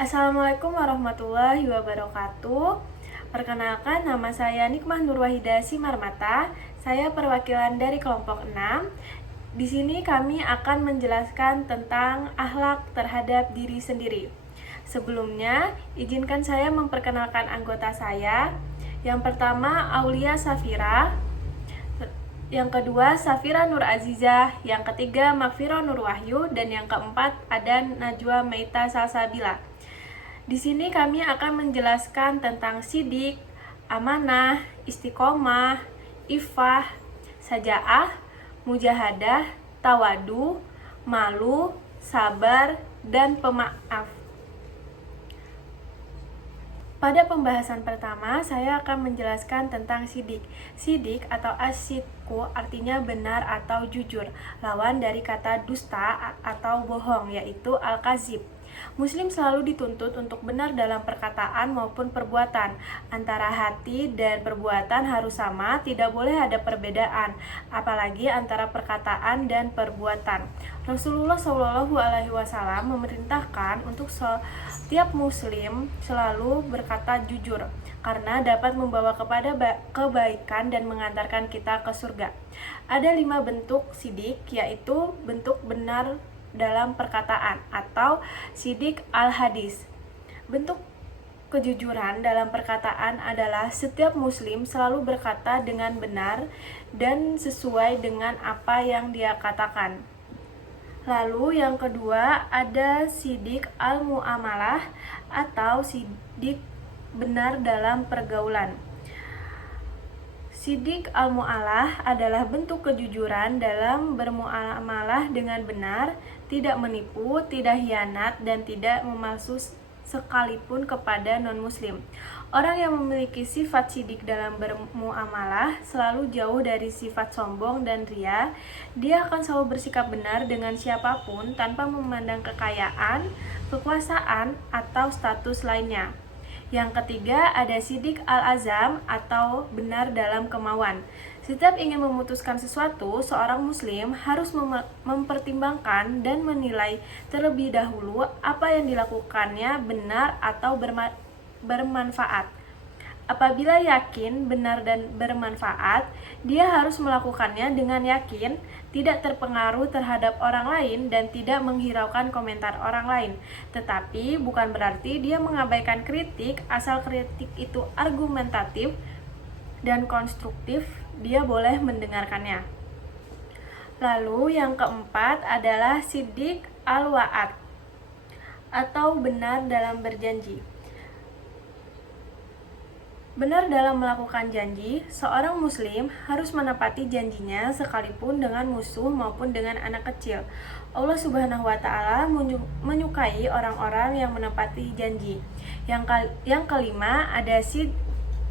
Assalamualaikum warahmatullahi wabarakatuh. Perkenalkan, nama saya Nikmah Nurwahida Simarmata. Saya perwakilan dari kelompok 6. Di sini kami akan menjelaskan tentang akhlak terhadap diri sendiri. Sebelumnya, izinkan saya memperkenalkan anggota saya. Yang pertama, Aulia Safira. Yang kedua, Safira Nur Azizah. Yang ketiga, Makfiro Nur Wahyu. Dan yang keempat, ada Najwa Meita Salsabila. Di sini kami akan menjelaskan tentang sidik, amanah, istiqomah, ifah, sajaah, mujahadah, tawadu, malu, sabar, dan pemaaf. Pada pembahasan pertama, saya akan menjelaskan tentang sidik. Sidik atau asidku artinya benar atau jujur. Lawan dari kata dusta atau bohong, yaitu al-kazib. Muslim selalu dituntut untuk benar dalam perkataan maupun perbuatan. Antara hati dan perbuatan harus sama, tidak boleh ada perbedaan, apalagi antara perkataan dan perbuatan. Rasulullah SAW memerintahkan untuk setiap muslim selalu berkata jujur, karena dapat membawa kepada kebaikan dan mengantarkan kita ke surga. Ada 5 bentuk sidik, yaitu bentuk benar dalam perkataan atau sidik al-hadis. Bentuk kejujuran dalam perkataan adalah setiap muslim selalu berkata dengan benar dan sesuai dengan apa yang dia katakan. Lalu yang kedua ada sidik al-muamalah atau sidik benar dalam pergaulan. Sidik al-mu'alah adalah bentuk kejujuran dalam bermuamalah dengan benar, tidak menipu, tidak hianat, dan tidak memalsu sekalipun kepada non-muslim. Orang yang memiliki sifat sidik dalam bermuamalah selalu jauh dari sifat sombong dan ria. Dia akan selalu bersikap benar dengan siapapun tanpa memandang kekayaan, kekuasaan, atau status lainnya. Yang ketiga ada sidik al-azam atau benar dalam kemauan. Setiap ingin memutuskan sesuatu, seorang muslim harus mempertimbangkan dan menilai terlebih dahulu apa yang dilakukannya benar atau bermanfaat. Apabila yakin, benar, dan bermanfaat, dia harus melakukannya dengan yakin, tidak terpengaruh terhadap orang lain, dan tidak menghiraukan komentar orang lain. Tetapi bukan berarti dia mengabaikan kritik, asal kritik itu argumentatif dan konstruktif, dia boleh mendengarkannya. Lalu yang keempat adalah sidik al-wa'ad atau benar dalam berjanji. Benar dalam melakukan janji, seorang muslim harus menepati janjinya sekalipun dengan musuh maupun dengan anak kecil. Allah Subhanahu wa Ta'ala menyukai orang-orang yang menepati janji. Yang kelima ada sid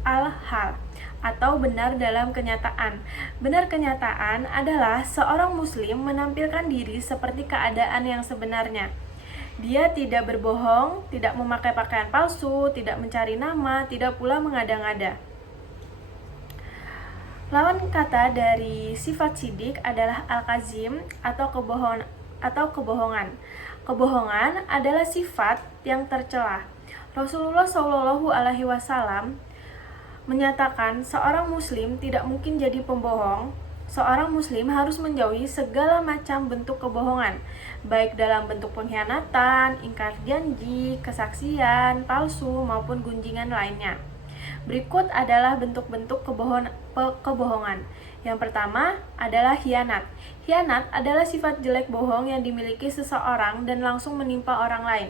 al-hal atau benar dalam kenyataan. Benar kenyataan adalah seorang muslim menampilkan diri seperti keadaan yang sebenarnya. Dia tidak berbohong, tidak memakai pakaian palsu, tidak mencari nama, tidak pula mengada-ngada. Lawan kata dari sifat sidik adalah al-kazim atau kebohongan. Kebohongan adalah sifat yang tercela. Rasulullah SAW menyatakan seorang muslim tidak mungkin jadi pembohong. Seorang muslim harus menjauhi segala macam bentuk kebohongan, baik dalam bentuk pengkhianatan, ingkar janji, kesaksian palsu, maupun gunjingan lainnya. Berikut adalah bentuk-bentuk kebohongan. Yang pertama adalah khianat. Khianat adalah sifat jelek bohong yang dimiliki seseorang dan langsung menimpa orang lain.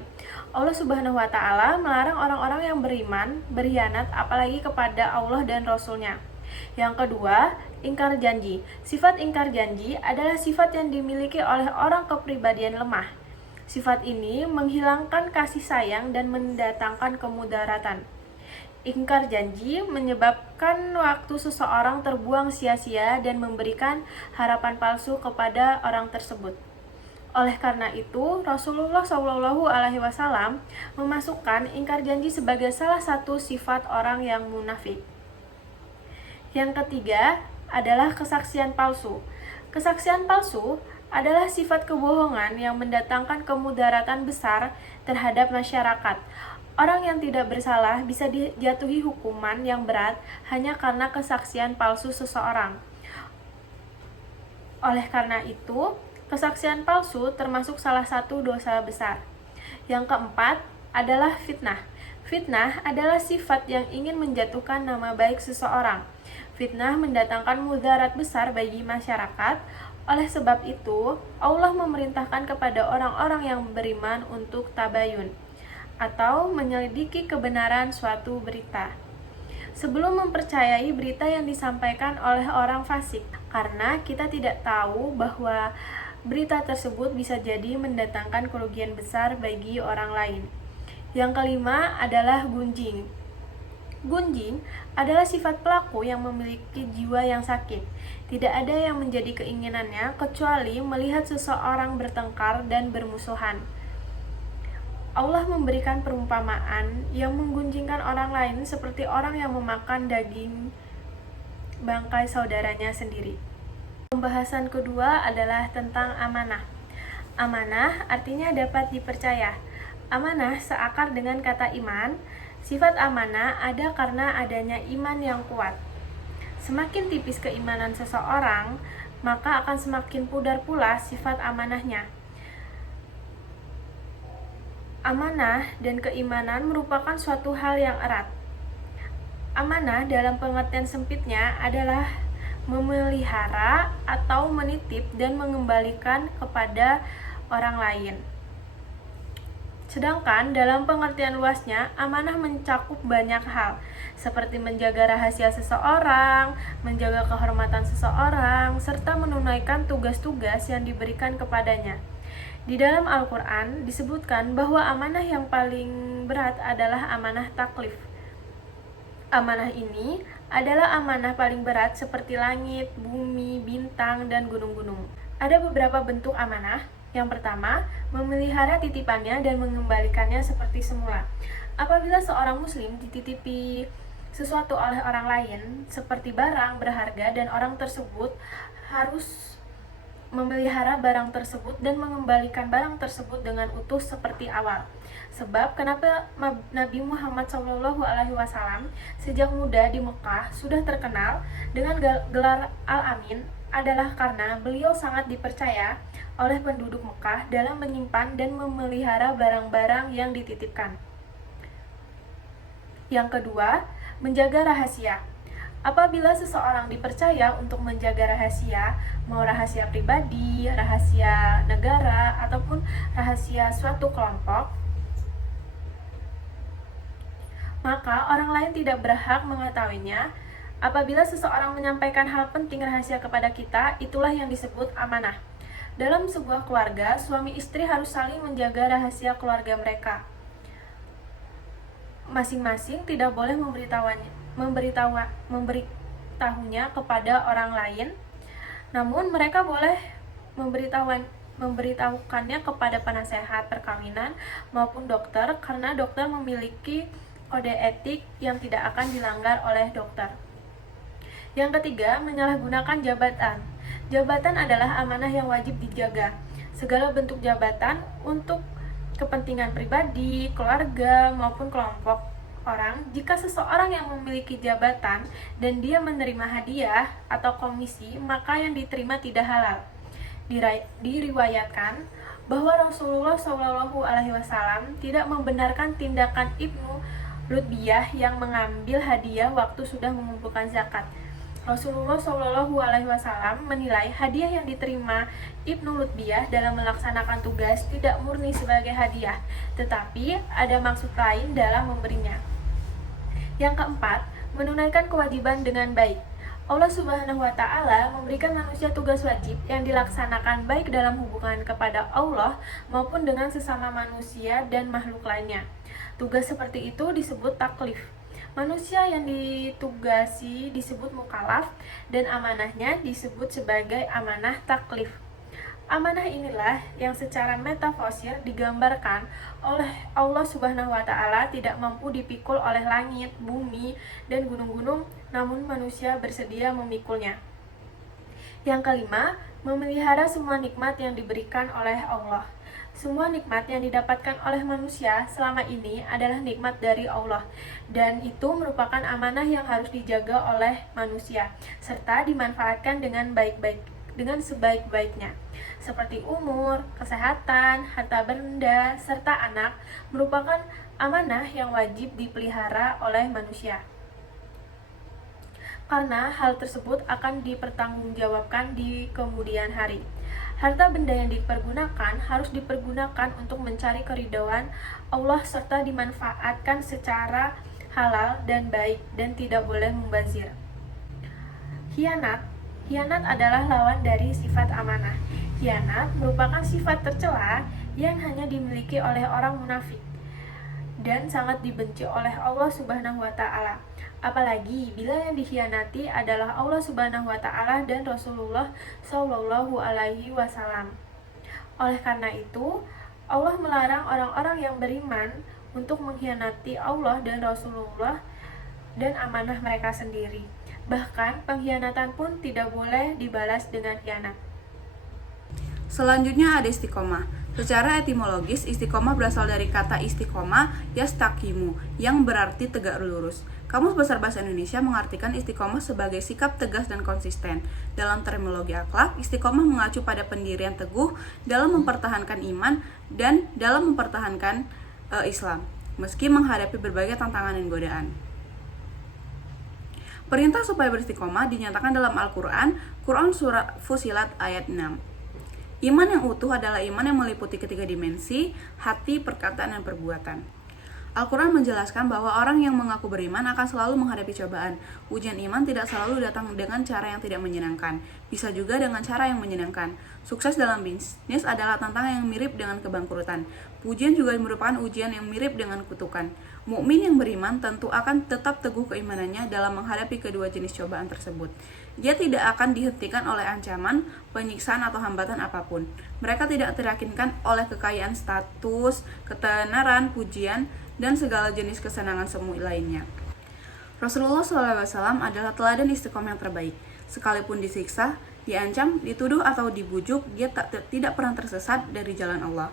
Allah Subhanahu wa Ta'ala melarang orang-orang yang beriman berkhianat apalagi kepada Allah dan Rasul-Nya. Yang kedua, ingkar janji. Sifat ingkar janji adalah sifat yang dimiliki oleh orang kepribadian lemah. Sifat ini menghilangkan kasih sayang dan mendatangkan kemudaratan. Ingkar janji menyebabkan waktu seseorang terbuang sia-sia dan memberikan harapan palsu kepada orang tersebut. Oleh karena itu, Rasulullah SAW memasukkan ingkar janji sebagai salah satu sifat orang yang munafik. Yang ketiga adalah kesaksian palsu. Kesaksian palsu adalah sifat kebohongan yang mendatangkan kemudaratan besar terhadap masyarakat. Orang yang tidak bersalah bisa dijatuhi hukuman yang berat hanya karena kesaksian palsu seseorang. Oleh karena itu, kesaksian palsu termasuk salah satu dosa besar. Yang keempat adalah fitnah. Fitnah adalah sifat yang ingin menjatuhkan nama baik seseorang. Fitnah mendatangkan mudarat besar bagi masyarakat. Oleh sebab itu, Allah memerintahkan kepada orang-orang yang beriman untuk tabayun atau menyelidiki kebenaran suatu berita sebelum mempercayai berita yang disampaikan oleh orang fasik, karena kita tidak tahu bahwa berita tersebut bisa jadi mendatangkan kerugian besar bagi orang lain. Yang kelima adalah gunjing. Gunjing adalah sifat pelaku yang memiliki jiwa yang sakit. Tidak ada yang menjadi keinginannya kecuali melihat seseorang bertengkar dan bermusuhan. Allah memberikan perumpamaan yang menggunjingkan orang lain seperti orang yang memakan daging bangkai saudaranya sendiri. Pembahasan kedua adalah tentang amanah. Amanah artinya dapat dipercaya. Amanah seakar dengan kata iman. Sifat amanah ada karena adanya iman yang kuat. Semakin tipis keimanan seseorang, maka akan semakin pudar pula sifat amanahnya. Amanah dan keimanan merupakan suatu hal yang erat. Amanah dalam pengertian sempitnya adalah memelihara atau menitip dan mengembalikan kepada orang lain. Sedangkan dalam pengertian luasnya, amanah mencakup banyak hal, seperti menjaga rahasia seseorang, menjaga kehormatan seseorang, serta menunaikan tugas-tugas yang diberikan kepadanya. Di dalam Al-Quran disebutkan bahwa amanah yang paling berat adalah amanah taklif. Amanah ini adalah amanah paling berat seperti langit, bumi, bintang, dan gunung-gunung. Ada beberapa bentuk amanah. Yang pertama, memelihara titipannya dan mengembalikannya seperti semula. Apabila seorang muslim dititipi sesuatu oleh orang lain, seperti barang berharga, dan orang tersebut harus memelihara barang tersebut dan mengembalikan barang tersebut dengan utuh seperti awal. Sebab kenapa Nabi Muhammad SAW sejak muda di Mekah sudah terkenal dengan gelar Al-Amin adalah karena beliau sangat dipercaya oleh penduduk Mekah dalam menyimpan dan memelihara barang-barang yang dititipkan. Yang kedua, menjaga rahasia. Apabila seseorang dipercaya untuk menjaga rahasia, mau rahasia pribadi, rahasia negara, ataupun rahasia suatu kelompok, maka orang lain tidak berhak mengetahuinya. Apabila seseorang menyampaikan hal penting rahasia kepada kita, itulah yang disebut amanah. Dalam sebuah keluarga, suami istri harus saling menjaga rahasia keluarga mereka. Masing-masing tidak boleh memberitahunya kepada orang lain, namun mereka boleh memberitahukannya kepada penasehat perkawinan maupun dokter, karena dokter memiliki kode etik yang tidak akan dilanggar oleh dokter. Yang ketiga, menyalahgunakan jabatan. Jabatan adalah amanah yang wajib dijaga. Segala bentuk jabatan untuk kepentingan pribadi, keluarga, maupun kelompok orang. Jika seseorang yang memiliki jabatan dan dia menerima hadiah atau komisi, maka yang diterima tidak halal. Diriwayatkan bahwa Rasulullah SAW tidak membenarkan tindakan Ibnu Lutbiyah yang mengambil hadiah waktu sudah mengumpulkan zakat. Rasulullah SAW menilai hadiah yang diterima Ibnu Lutbiyah dalam melaksanakan tugas tidak murni sebagai hadiah, tetapi ada maksud lain dalam memberinya. Yang keempat, menunaikan kewajiban dengan baik. Allah Subhanahu wa Ta'ala memberikan manusia tugas wajib yang dilaksanakan baik dalam hubungan kepada Allah maupun dengan sesama manusia dan makhluk lainnya. Tugas seperti itu disebut taklif. Manusia yang ditugasi disebut mukallaf dan amanahnya disebut sebagai amanah taklif. Amanah inilah yang secara metafosir digambarkan oleh Allah Subhanahu wa Ta'ala tidak mampu dipikul oleh langit, bumi, dan gunung-gunung, namun manusia bersedia memikulnya. Yang kelima, memelihara semua nikmat yang diberikan oleh Allah. Semua nikmat yang didapatkan oleh manusia selama ini adalah nikmat dari Allah, dan itu merupakan amanah yang harus dijaga oleh manusia serta dimanfaatkan dengan sebaik-baiknya. Seperti umur, kesehatan, harta benda, serta anak merupakan amanah yang wajib dipelihara oleh manusia, karena hal tersebut akan dipertanggungjawabkan di kemudian hari. Harta benda yang dipergunakan harus dipergunakan untuk mencari keridhaan Allah serta dimanfaatkan secara halal dan baik dan tidak boleh membazir. Khianat adalah lawan dari sifat amanah. Khianat merupakan sifat tercela yang hanya dimiliki oleh orang munafik dan sangat dibenci oleh Allah Subhanahu wa taala. Apalagi bila yang dikhianati adalah Allah Subhanahu wa taala dan Rasulullah Shallallahu alaihi wasallam. Oleh karena itu, Allah melarang orang-orang yang beriman untuk mengkhianati Allah dan Rasulullah dan amanah mereka sendiri. Bahkan pengkhianatan pun tidak boleh dibalas dengan khianat. Selanjutnya ada istiqomah. Secara etimologis, istiqomah berasal dari kata istiqomah yastaqimu yang berarti tegak lurus. Kamus Besar Bahasa Indonesia mengartikan istiqomah sebagai sikap tegas dan konsisten. Dalam terminologi akhlak, istiqomah mengacu pada pendirian teguh dalam mempertahankan iman dan dalam mempertahankan Islam, meski menghadapi berbagai tantangan dan godaan. Perintah supaya beristiqomah dinyatakan dalam Al-Quran, Quran Surah Fussilat ayat 6. Iman yang utuh adalah iman yang meliputi ketiga dimensi, hati, perkataan, dan perbuatan. Al-Quran menjelaskan bahwa orang yang mengaku beriman akan selalu menghadapi cobaan. Ujian iman tidak selalu datang dengan cara yang tidak menyenangkan, bisa juga dengan cara yang menyenangkan. Sukses dalam bisnis adalah tantangan yang mirip dengan kebangkrutan. Pujian juga merupakan ujian yang mirip dengan kutukan. Mukmin yang beriman tentu akan tetap teguh keimanannya dalam menghadapi kedua jenis cobaan tersebut. Dia tidak akan dihentikan oleh ancaman, penyiksaan, atau hambatan apapun. Mereka tidak teryakinkan oleh kekayaan, status, ketenaran, pujian, dan segala jenis kesenangan semu lainnya. Rasulullah SAW adalah teladan istiqomah yang terbaik. Sekalipun disiksa, diancam, dituduh, atau dibujuk, dia tidak pernah tersesat dari jalan Allah.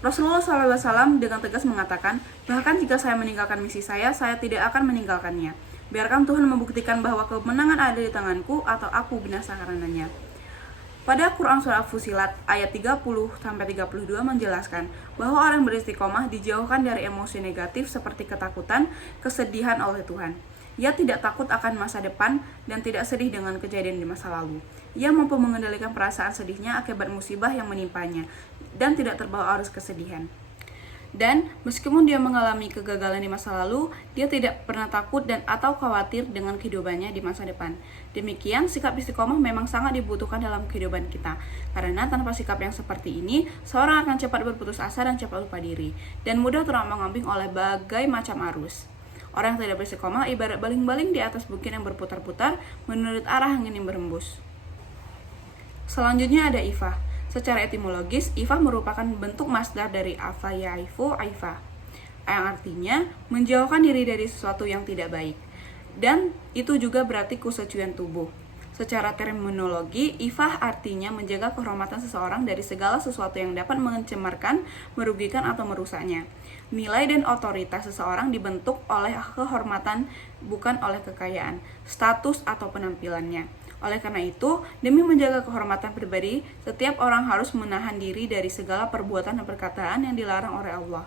Rasulullah SAW dengan tegas mengatakan, bahkan jika saya meninggalkan misi saya tidak akan meninggalkannya. Biarkan Tuhan membuktikan bahwa kemenangan ada di tanganku atau aku binasa karenanya. Pada Quran Surah Fussilat ayat 30-32 menjelaskan bahwa orang beristiqomah dijauhkan dari emosi negatif seperti ketakutan, kesedihan oleh Tuhan. Ia tidak takut akan masa depan dan tidak sedih dengan kejadian di masa lalu. Ia mampu mengendalikan perasaan sedihnya akibat musibah yang menimpanya dan tidak terbawa arus kesedihan. Dan meskipun dia mengalami kegagalan di masa lalu, dia tidak pernah takut dan atau khawatir dengan kehidupannya di masa depan. Demikian, sikap istiqomah memang sangat dibutuhkan dalam kehidupan kita. Karena tanpa sikap yang seperti ini, seorang akan cepat berputus asa dan cepat lupa diri, dan mudah terombang-ambing oleh berbagai macam arus. Orang yang tidak beristiqomah ibarat baling-baling di atas bukit yang berputar-putar menurut arah angin yang berembus. Selanjutnya ada ifah. Secara etimologis, ifah merupakan bentuk masdar dari afa yaifu aifah, yang artinya menjauhkan diri dari sesuatu yang tidak baik. Dan itu juga berarti kesucian tubuh. Secara terminologi, ifah artinya menjaga kehormatan seseorang dari segala sesuatu yang dapat mencemarkan, merugikan, atau merusaknya. Nilai dan otoritas seseorang dibentuk oleh kehormatan, bukan oleh kekayaan, status, atau penampilannya. Oleh karena itu, demi menjaga kehormatan pribadi, setiap orang harus menahan diri dari segala perbuatan dan perkataan yang dilarang oleh Allah.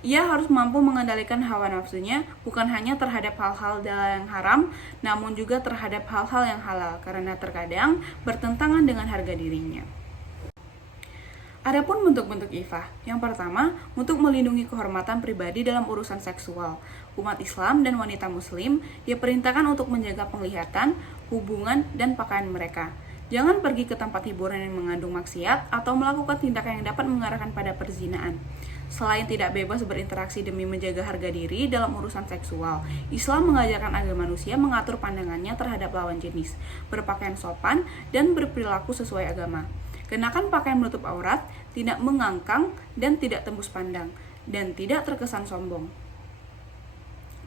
Ia harus mampu mengendalikan hawa nafsunya, bukan hanya terhadap hal-hal yang haram, namun juga terhadap hal-hal yang halal, karena terkadang bertentangan dengan harga dirinya. Adapun bentuk-bentuk ifah, yang pertama, untuk melindungi kehormatan pribadi dalam urusan seksual. Umat Islam dan wanita muslim diperintahkan untuk menjaga penglihatan, hubungan, dan pakaian mereka. Jangan pergi ke tempat hiburan yang mengandung maksiat atau melakukan tindakan yang dapat mengarahkan pada perzinaan. Selain tidak bebas berinteraksi demi menjaga harga diri dalam urusan seksual, Islam mengajarkan agar manusia mengatur pandangannya terhadap lawan jenis, berpakaian sopan, dan berperilaku sesuai agama. Kenakan pakaian menutup aurat, tidak mengangkang dan tidak tembus pandang, dan tidak terkesan sombong.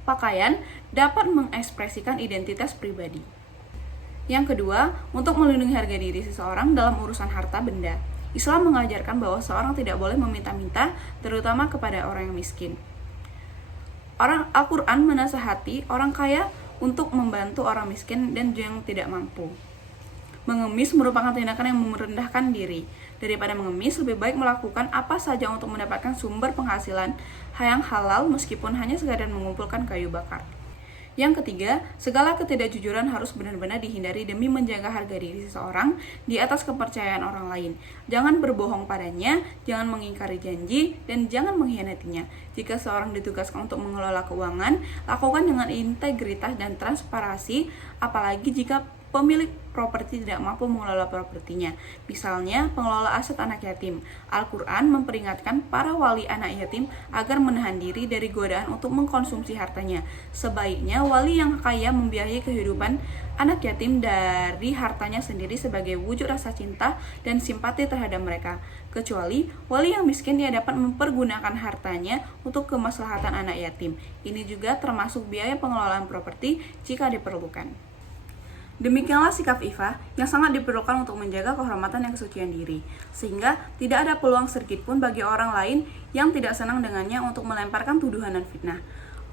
Pakaian dapat mengekspresikan identitas pribadi. Yang kedua, untuk melindungi harga diri seseorang dalam urusan harta benda. Islam mengajarkan bahwa seorang tidak boleh meminta-minta, terutama kepada orang yang miskin. Al-Quran menasihati orang kaya untuk membantu orang miskin dan yang tidak mampu. Mengemis merupakan tindakan yang merendahkan diri. Daripada mengemis, lebih baik melakukan apa saja untuk mendapatkan sumber penghasilan yang halal meskipun hanya sekadar mengumpulkan kayu bakar. Yang ketiga, segala ketidakjujuran harus benar-benar dihindari demi menjaga harga diri seseorang di atas kepercayaan orang lain. Jangan berbohong padanya, jangan mengingkari janji, dan jangan mengkhianatinya. Jika seorang ditugaskan untuk mengelola keuangan, lakukan dengan integritas dan transparansi, apalagi jika pemilik properti tidak mampu mengelola propertinya. Misalnya, pengelola aset anak yatim. Al-Quran memperingatkan para wali anak yatim agar menahan diri dari godaan untuk mengkonsumsi hartanya. Sebaiknya, wali yang kaya membiayai kehidupan anak yatim dari hartanya sendiri sebagai wujud rasa cinta dan simpati terhadap mereka. Kecuali, wali yang miskin ia dapat mempergunakan hartanya untuk kemaslahatan anak yatim. Ini juga termasuk biaya pengelolaan properti jika diperlukan. Demikianlah sikap Ifah yang sangat diperlukan untuk menjaga kehormatan dan kesucian diri, sehingga tidak ada peluang sedikit pun bagi orang lain yang tidak senang dengannya untuk melemparkan tuduhan dan fitnah.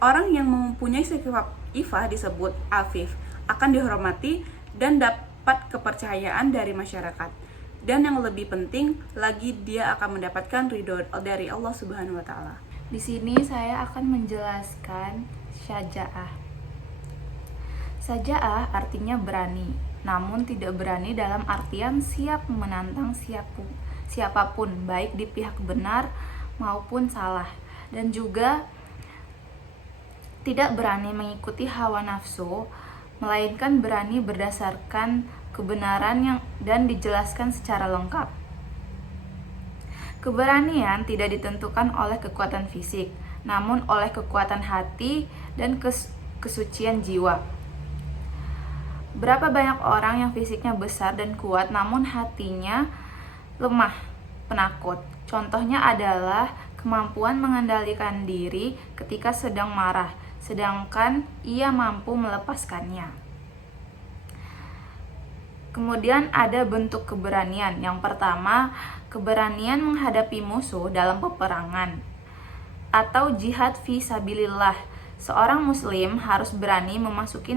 Orang yang mempunyai sikap Ifah disebut afif, akan dihormati dan dapat kepercayaan dari masyarakat. Dan yang lebih penting lagi, dia akan mendapatkan ridho dari Allah Subhanahu wa taala. Di sini saya akan menjelaskan syaja'ah. Syaja'ah artinya berani, namun tidak berani dalam artian siap menantang siapapun, baik di pihak benar maupun salah, dan juga tidak berani mengikuti hawa nafsu, melainkan berani berdasarkan kebenaran dan dijelaskan secara lengkap. Keberanian tidak ditentukan oleh kekuatan fisik, namun oleh kekuatan hati dan kesucian jiwa. Berapa banyak orang yang fisiknya besar dan kuat namun hatinya lemah, penakut. Contohnya adalah kemampuan mengendalikan diri ketika sedang marah, sedangkan ia mampu melepaskannya. Kemudian ada bentuk keberanian. Yang pertama, keberanian menghadapi musuh dalam peperangan atau jihad fi sabilillah. Seorang muslim harus berani memasuki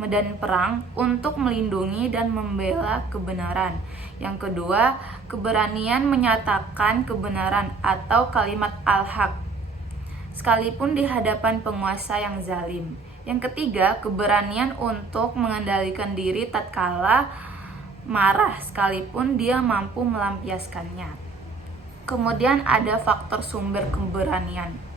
medan perang untuk melindungi dan membela kebenaran. Yang kedua, keberanian menyatakan kebenaran atau kalimat al-haq sekalipun di hadapan penguasa yang zalim. Yang ketiga, keberanian untuk mengendalikan diri tatkala marah sekalipun dia mampu melampiaskannya. Kemudian ada faktor sumber keberanian.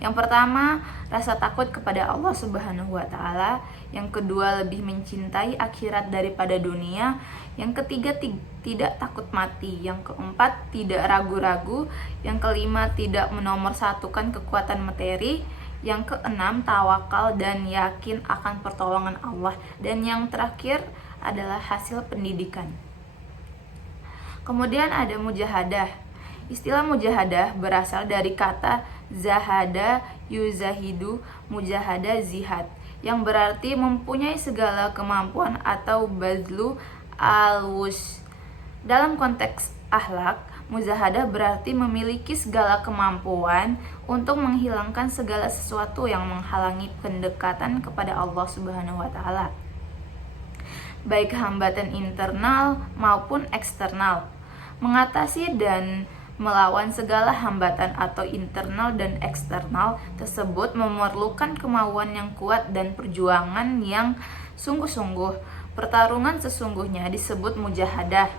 Yang pertama, rasa takut kepada Allah Subhanahu wa taala. Yang kedua, lebih mencintai akhirat daripada dunia. Yang ketiga, tidak takut mati. Yang keempat, tidak ragu-ragu. Yang kelima, tidak menomorsatukan kekuatan materi. Yang keenam, tawakal dan yakin akan pertolongan Allah. Dan yang terakhir adalah hasil pendidikan. Kemudian ada mujahadah. Istilah mujahadah berasal dari kata zahada yuzahidu, mujahada zihad, yang berarti mempunyai segala kemampuan atau bazlu al-wus. Dalam konteks akhlak, mujahadah berarti memiliki segala kemampuan untuk menghilangkan segala sesuatu yang menghalangi pendekatan kepada Allah Subhanahu wa taala, baik hambatan internal maupun eksternal. Mengatasi dan melawan segala hambatan atau internal dan eksternal tersebut memerlukan kemauan yang kuat dan perjuangan yang sungguh-sungguh. Pertarungan sesungguhnya disebut mujahadah.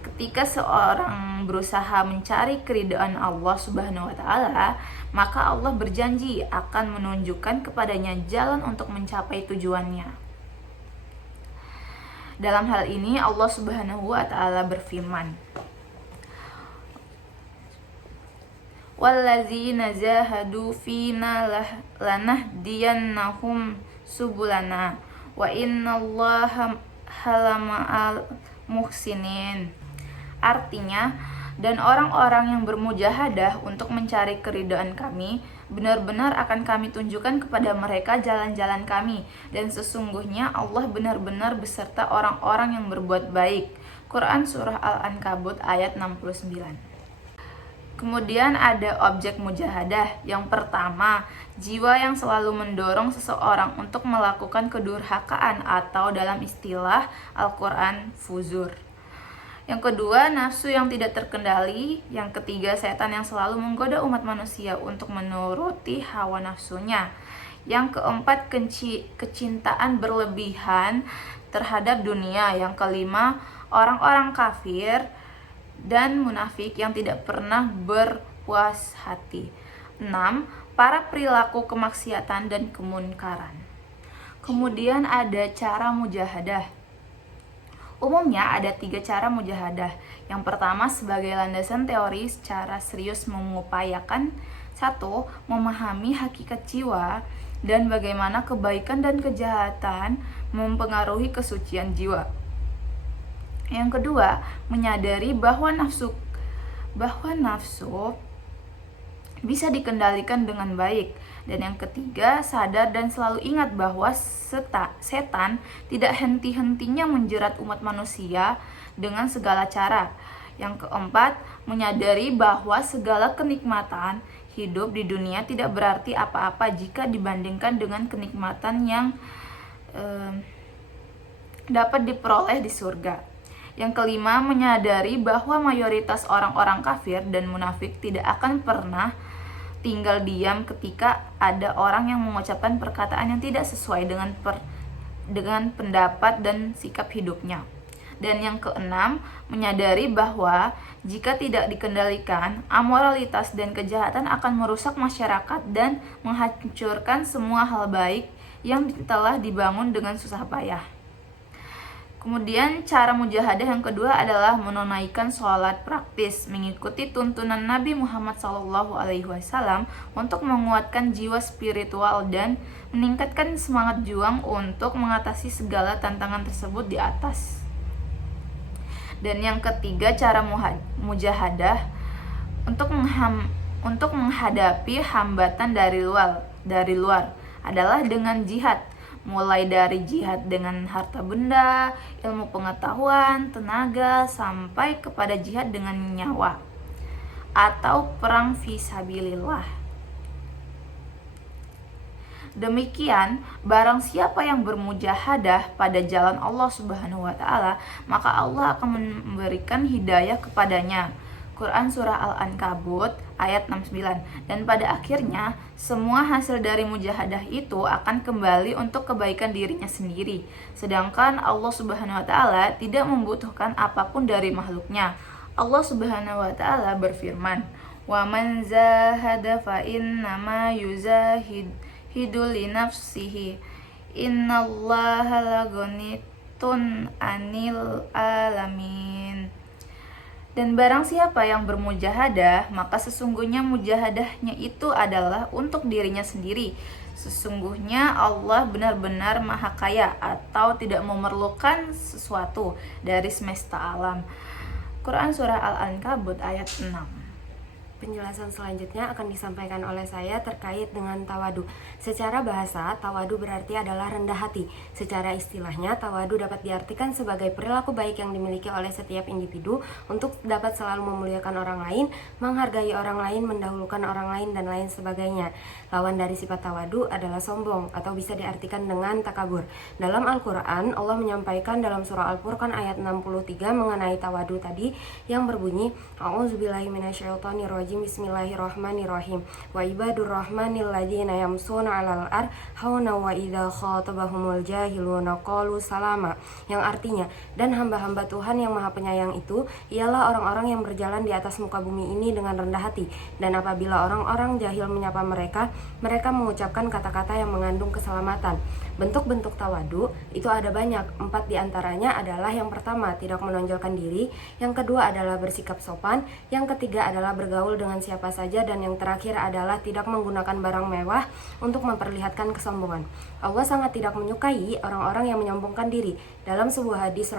Ketika seorang berusaha mencari keridhaan Allah Subhanahu wa taala, maka Allah berjanji akan menunjukkan kepadanya jalan untuk mencapai tujuannya. Dalam hal ini Allah Subhanahu wa taala berfirman, wallazina jahadu fina lanahdiyannahum subulana wa innallaha halama'al muhsinin. Artinya, Dan orang-orang yang bermujahadah untuk mencari keridhaan kami, benar-benar akan kami tunjukkan kepada mereka jalan-jalan kami. Dan sesungguhnya Allah benar-benar beserta orang-orang yang berbuat baik. Quran Surah Al-Ankabut ayat 69. Kemudian ada objek mujahadah. Yang pertama, jiwa yang selalu mendorong seseorang untuk melakukan kedurhakaan atau dalam istilah Al-Quran fuzur. Yang kedua, nafsu yang tidak terkendali. Yang ketiga, setan yang selalu menggoda umat manusia untuk menuruti hawa nafsunya. Yang keempat, kecintaan berlebihan terhadap dunia. Yang kelima, orang-orang kafir dan munafik yang tidak pernah berpuas hati. 6. Para perilaku kemaksiatan dan kemunkaran. Kemudian ada cara mujahadah. Umumnya ada 3 cara mujahadah. Yang pertama, sebagai landasan teori secara serius mengupayakan 1. Memahami hakikat jiwa dan bagaimana kebaikan dan kejahatan mempengaruhi kesucian jiwa. Yang kedua, menyadari bahwa nafsu bisa dikendalikan dengan baik. Dan yang ketiga, sadar dan selalu ingat bahwa setan tidak henti-hentinya menjerat umat manusia dengan segala cara. Yang keempat, menyadari bahwa segala kenikmatan hidup di dunia tidak berarti apa-apa jika dibandingkan dengan kenikmatan yang dapat diperoleh di surga. Yang kelima, menyadari bahwa mayoritas orang-orang kafir dan munafik tidak akan pernah tinggal diam ketika ada orang yang mengucapkan perkataan yang tidak sesuai dengan pendapat dan sikap hidupnya. Dan yang keenam, menyadari bahwa jika tidak dikendalikan, amoralitas dan kejahatan akan merusak masyarakat dan menghancurkan semua hal baik yang telah dibangun dengan susah payah. Kemudian cara mujahadah yang kedua adalah menunaikan sholat praktis, mengikuti tuntunan Nabi Muhammad SAW untuk menguatkan jiwa spiritual dan meningkatkan semangat juang untuk mengatasi segala tantangan tersebut di atas. Dan yang ketiga, cara mujahadah untuk menghadapi hambatan dari luar adalah dengan jihad. Mulai dari jihad dengan harta benda, ilmu pengetahuan, tenaga, sampai kepada jihad dengan nyawa atau perang fisabilillah. Demikian, barang siapa yang bermujahadah pada jalan Allah Subhanahu wa taala, maka Allah akan memberikan hidayah kepadanya. Quran Surah Al-Ankabut ayat 69. Dan pada akhirnya, semua hasil dari mujahadah itu akan kembali untuk kebaikan dirinya sendiri. Sedangkan Allah Subhanahu wa taala tidak membutuhkan apapun dari makhluknya. Allah Subhanahu wa taala berfirman, "Wa man zahada fa innama yuzahidu li nafsihi. Innallaha laghaniyun 'anil alamin." Dan barang siapa yang bermujahadah, maka sesungguhnya mujahadahnya itu adalah untuk dirinya sendiri. Sesungguhnya Allah benar-benar maha kaya atau tidak memerlukan sesuatu dari semesta alam. Quran Surah Al-Ankabut ayat 6. Penjelasan selanjutnya akan disampaikan oleh saya terkait dengan tawadu. Secara bahasa, tawadu berarti adalah rendah hati. Secara istilahnya, tawadu dapat diartikan sebagai perilaku baik yang dimiliki oleh setiap individu untuk dapat selalu memuliakan orang lain, menghargai orang lain, mendahulukan orang lain, dan lain sebagainya. Lawan dari sifat tawadu adalah sombong atau bisa diartikan dengan takabur. Dalam Al-Quran, Allah menyampaikan dalam surah Al-Furqan ayat 63 mengenai tawadu tadi yang berbunyi, A'udzubillahi minasyaitonirrajim. Bismillahirrahmanirrahim. Wa ibadur rahmanil ladzina yamsuna 'alal ar hauna wa idza khatabahumul jahiluna qalu salama. Yang artinya, dan hamba-hamba Tuhan yang Maha Penyayang itu ialah orang-orang yang berjalan di atas muka bumi ini dengan rendah hati, dan apabila orang-orang jahil menyapa mereka, mereka mengucapkan kata-kata yang mengandung keselamatan. Bentuk-bentuk tawadu itu ada banyak. 4 diantaranya adalah yang pertama, tidak menonjolkan diri. Yang kedua adalah bersikap sopan. Yang ketiga adalah bergaul dengan siapa saja. Dan yang terakhir adalah tidak menggunakan barang mewah untuk memperlihatkan kesombongan. Allah sangat tidak menyukai orang-orang yang menyombongkan diri. Dalam sebuah hadis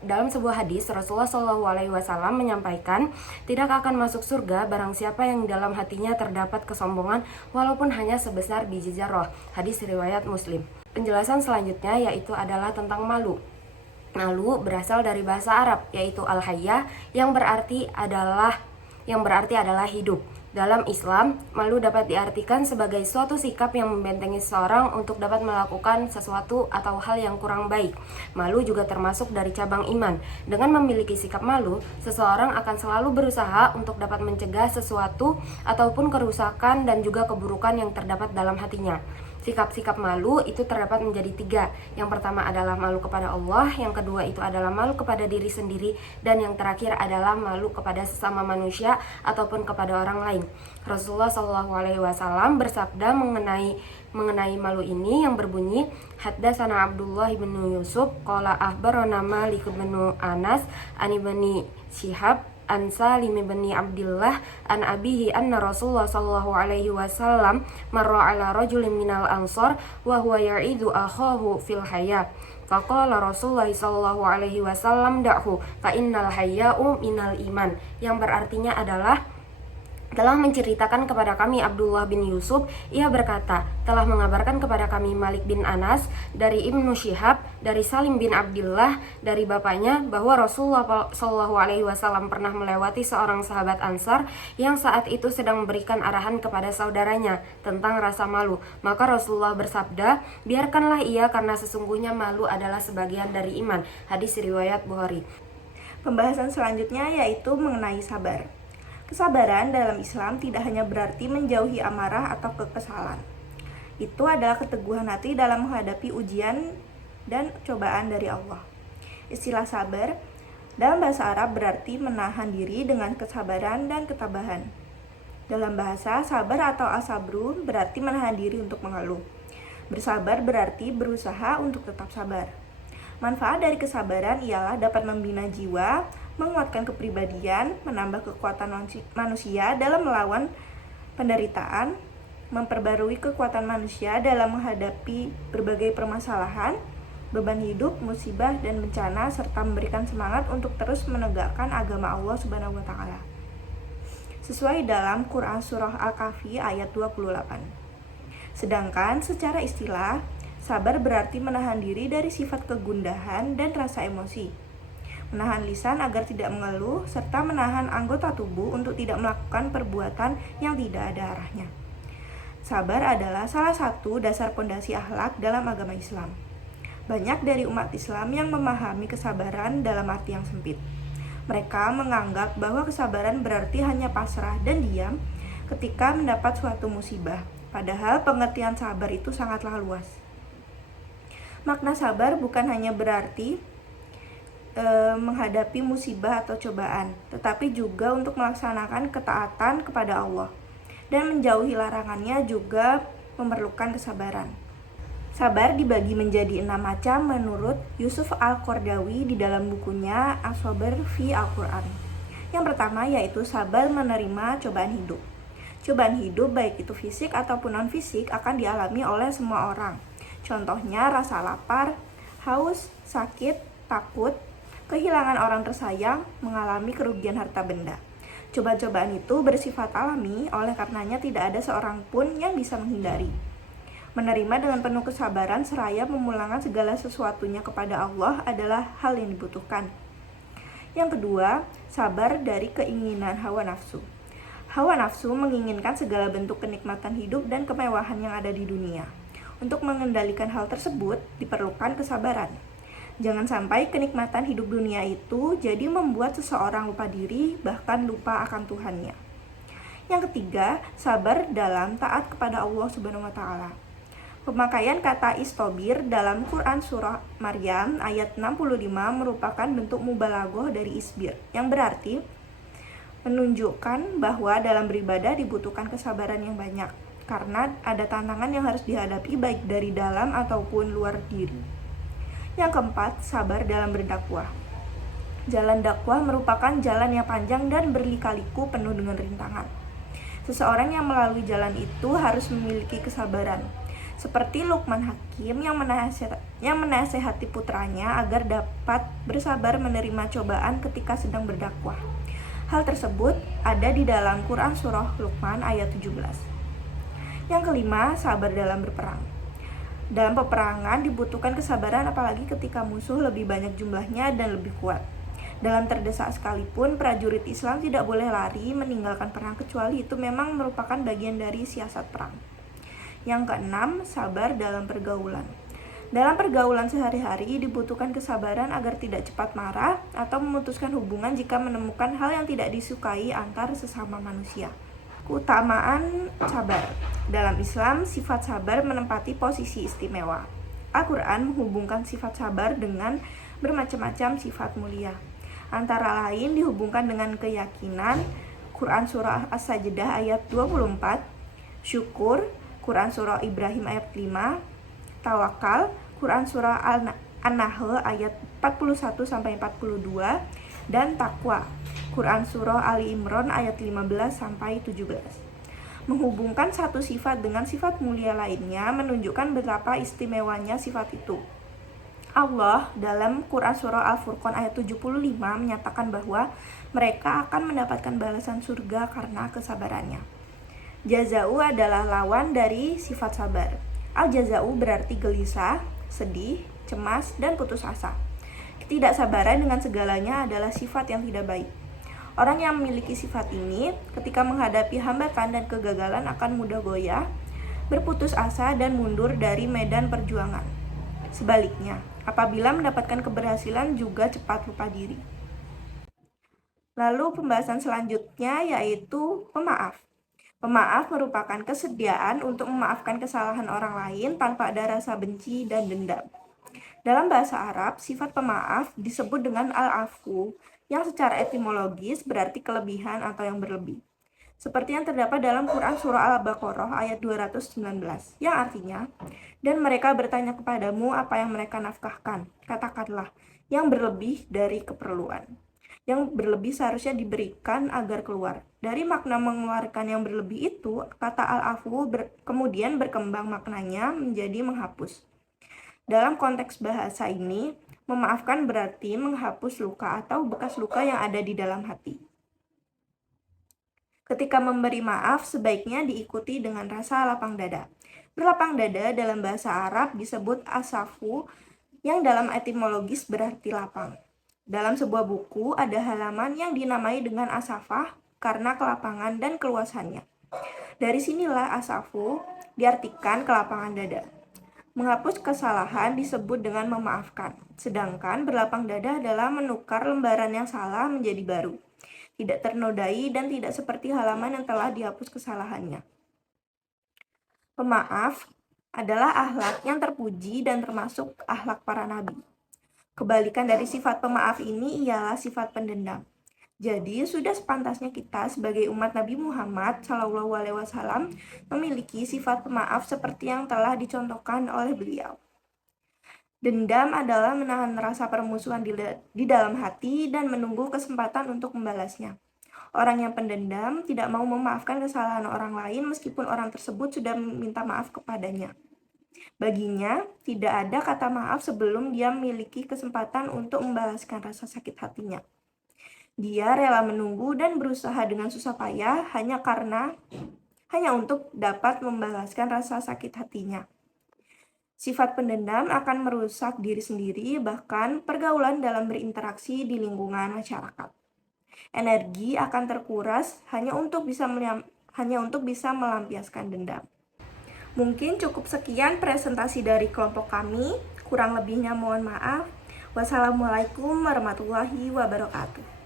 Dalam sebuah hadis, Rasulullah SAW menyampaikan, tidak akan masuk surga barang siapa yang dalam hatinya terdapat kesombongan walaupun hanya sebesar biji zarrah. Hadis riwayat Muslim. Penjelasan selanjutnya yaitu adalah tentang malu. Malu berasal dari bahasa Arab yaitu al-hayya yang berarti adalah hidup. Dalam Islam, malu dapat diartikan sebagai suatu sikap yang membentengi seseorang untuk dapat melakukan sesuatu atau hal yang kurang baik. Malu juga termasuk dari cabang iman. Dengan memiliki sikap malu, seseorang akan selalu berusaha untuk dapat mencegah sesuatu ataupun kerusakan dan juga keburukan yang terdapat dalam hatinya. Sikap-sikap malu itu terdapat menjadi 3. Yang pertama adalah malu kepada Allah, yang kedua itu adalah malu kepada diri sendiri, dan yang terakhir adalah malu kepada sesama manusia ataupun kepada orang lain. Rasulullah SAW bersabda mengenai malu ini yang berbunyi, Haddatsana Abdullah bin Yusuf qala akhbarana Malik bin Anas an ibni Syihab an Salim bin Abdullah an abihi anna Rasulullah sallallahu alaihi wasallam marra ala rajulin minal ansar wa huwa ya'idu akhahu fil haya. Faqala Rasulullah sallallahu alaihi wasallam da'hu fa innal hayya'u minal iman, yang berartinya adalah, telah menceritakan kepada kami Abdullah bin Yusuf, ia berkata, telah mengabarkan kepada kami Malik bin Anas dari Ibnu Syihab dari Salim bin Abdullah dari bapaknya bahwa Rasulullah SAW pernah melewati seorang sahabat Ansar yang saat itu sedang memberikan arahan kepada saudaranya tentang rasa malu. Maka Rasulullah bersabda, biarkanlah ia karena sesungguhnya malu adalah sebagian dari iman. Hadis riwayat Bukhari. Pembahasan selanjutnya yaitu mengenai sabar. Kesabaran dalam Islam tidak hanya berarti menjauhi amarah atau kekesalan. Itu adalah keteguhan hati dalam menghadapi ujian dan cobaan dari Allah. Istilah sabar dalam bahasa Arab berarti menahan diri dengan kesabaran dan ketabahan. Dalam bahasa, sabar atau asabru berarti menahan diri untuk mengeluh. Bersabar berarti berusaha untuk tetap sabar. Manfaat dari kesabaran ialah dapat membina jiwa, menguatkan kepribadian, menambah kekuatan manusia dalam melawan penderitaan, memperbarui kekuatan manusia dalam menghadapi berbagai permasalahan, beban hidup, musibah, dan bencana, serta memberikan semangat untuk terus menegakkan agama Allah Subhanahu wa Ta'ala. Sesuai dalam Quran Surah Al-Kahfi ayat 28. Sedangkan secara istilah, sabar berarti menahan diri dari sifat kegundahan dan rasa emosi, menahan lisan agar tidak mengeluh, serta menahan anggota tubuh untuk tidak melakukan perbuatan yang tidak ada arahnya. Sabar adalah salah satu dasar pondasi akhlak dalam agama Islam. Banyak dari umat Islam yang memahami kesabaran dalam arti yang sempit. Mereka menganggap bahwa kesabaran berarti hanya pasrah dan diam ketika mendapat suatu musibah. Padahal pengertian sabar itu sangatlah luas. Makna sabar bukan hanya berarti menghadapi musibah atau cobaan, tetapi juga untuk melaksanakan ketaatan kepada Allah dan menjauhi larangannya juga memerlukan kesabaran. Sabar dibagi menjadi 6 macam menurut Yusuf Al-Qardawi di dalam bukunya As-Sabr fi Al-Quran. Yang pertama yaitu sabar menerima cobaan hidup. Cobaan hidup baik itu fisik ataupun non-fisik akan dialami oleh semua orang. Contohnya rasa lapar, haus, sakit, takut, kehilangan orang tersayang, mengalami kerugian harta benda. Cobaan-cobaan itu bersifat alami, oleh karenanya tidak ada seorang pun yang bisa menghindari. Menerima dengan penuh kesabaran seraya memulangkan segala sesuatunya kepada Allah adalah hal yang dibutuhkan. Yang kedua, sabar dari keinginan hawa nafsu. Hawa nafsu menginginkan segala bentuk kenikmatan hidup dan kemewahan yang ada di dunia. Untuk mengendalikan hal tersebut, diperlukan kesabaran. Jangan sampai kenikmatan hidup dunia itu jadi membuat seseorang lupa diri, bahkan lupa akan Tuhannya. Yang ketiga, sabar dalam taat kepada Allah Subhanahu wa Ta'ala. Pemakaian kata istobir dalam Quran Surah Maryam ayat 65 merupakan bentuk mubalaghah dari isbir, yang berarti menunjukkan bahwa dalam beribadah dibutuhkan kesabaran yang banyak, karena ada tantangan yang harus dihadapi baik dari dalam ataupun luar diri. Yang keempat, sabar dalam berdakwah. Jalan dakwah merupakan jalan yang panjang dan berlika-liku penuh dengan rintangan. Seseorang yang melalui jalan itu harus memiliki kesabaran. seperti Luqman Hakim yang menasehati putranya agar dapat bersabar menerima cobaan ketika sedang berdakwah. Hal tersebut ada di dalam Quran Surah Luqman ayat 17. Yang kelima, sabar dalam berperang. Dalam peperangan dibutuhkan kesabaran apalagi ketika musuh lebih banyak jumlahnya dan lebih kuat. Dalam terdesak sekalipun, prajurit Islam tidak boleh lari meninggalkan perang kecuali itu memang merupakan bagian dari siasat perang. Yang keenam, sabar dalam pergaulan. Dalam pergaulan sehari-hari dibutuhkan kesabaran agar tidak cepat marah atau memutuskan hubungan jika menemukan hal yang tidak disukai antar sesama manusia. Keutamaan sabar. Dalam Islam, sifat sabar menempati posisi istimewa. Al-Quran menghubungkan sifat sabar dengan bermacam-macam sifat mulia. Antara lain dihubungkan dengan keyakinan, Quran Surah As-Sajdah ayat 24, syukur, Quran Surah Ibrahim ayat 5, tawakal, Quran Surah An-Nahl ayat 41-42, dan takwa, Quran Surah Ali Imran ayat 15-17. Menghubungkan satu sifat dengan sifat mulia lainnya menunjukkan betapa istimewanya sifat itu. Allah dalam Quran Surah Al-Furqan ayat 75 menyatakan bahwa mereka akan mendapatkan balasan surga karena kesabarannya. Jazau adalah lawan dari sifat sabar. Al-jazau berarti gelisah, sedih, cemas, dan putus asa. Ketidaksabaran dengan segalanya adalah sifat yang tidak baik. Orang yang memiliki sifat ini ketika menghadapi hambatan dan kegagalan akan mudah goyah, berputus asa, dan mundur dari medan perjuangan. Sebaliknya, apabila mendapatkan keberhasilan juga cepat lupa diri. Lalu pembahasan selanjutnya yaitu pemaaf. Pemaaf merupakan kesediaan untuk memaafkan kesalahan orang lain tanpa ada rasa benci dan dendam. Dalam bahasa Arab, sifat pemaaf disebut dengan al-afu, yang secara etimologis berarti kelebihan atau yang berlebih. Seperti yang terdapat dalam Quran Surah Al-Baqarah ayat 219, yang artinya, dan mereka bertanya kepadamu apa yang mereka nafkahkan. Katakanlah, yang berlebih dari keperluan. Yang berlebih seharusnya diberikan agar keluar. Dari makna mengeluarkan yang berlebih itu, kata al-afu kemudian berkembang maknanya menjadi menghapus. Dalam konteks bahasa ini, memaafkan berarti menghapus luka atau bekas luka yang ada di dalam hati. Ketika memberi maaf, sebaiknya diikuti dengan rasa lapang dada. Berlapang dada dalam bahasa Arab disebut asafu, yang dalam etimologis berarti lapang. Dalam sebuah buku ada halaman yang dinamai dengan asafah karena kelapangan dan keluasannya. Dari sinilah asafu diartikan kelapangan dada. Menghapus kesalahan disebut dengan memaafkan, sedangkan berlapang dada adalah menukar lembaran yang salah menjadi baru, tidak ternodai dan tidak seperti halaman yang telah dihapus kesalahannya. Pemaaf adalah akhlak yang terpuji dan termasuk akhlak para nabi. Kebalikan dari sifat pemaaf ini ialah sifat pendendam. Jadi sudah sepantasnya kita sebagai umat Nabi Muhammad SAW memiliki sifat pemaaf seperti yang telah dicontohkan oleh beliau. Dendam adalah menahan rasa permusuhan di dalam hati dan menunggu kesempatan untuk membalasnya. Orang yang pendendam tidak mau memaafkan kesalahan orang lain meskipun orang tersebut sudah meminta maaf kepadanya. Baginya, tidak ada kata maaf sebelum dia memiliki kesempatan untuk membalaskan rasa sakit hatinya. Dia rela menunggu dan berusaha dengan susah payah hanya untuk dapat membalaskan rasa sakit hatinya. Sifat pendendam akan merusak diri sendiri, bahkan pergaulan dalam berinteraksi di lingkungan masyarakat. Energi akan terkuras hanya untuk bisa melampiaskan dendam. Mungkin cukup sekian presentasi dari kelompok kami. Kurang lebihnya mohon maaf. Wassalamualaikum warahmatullahi wabarakatuh.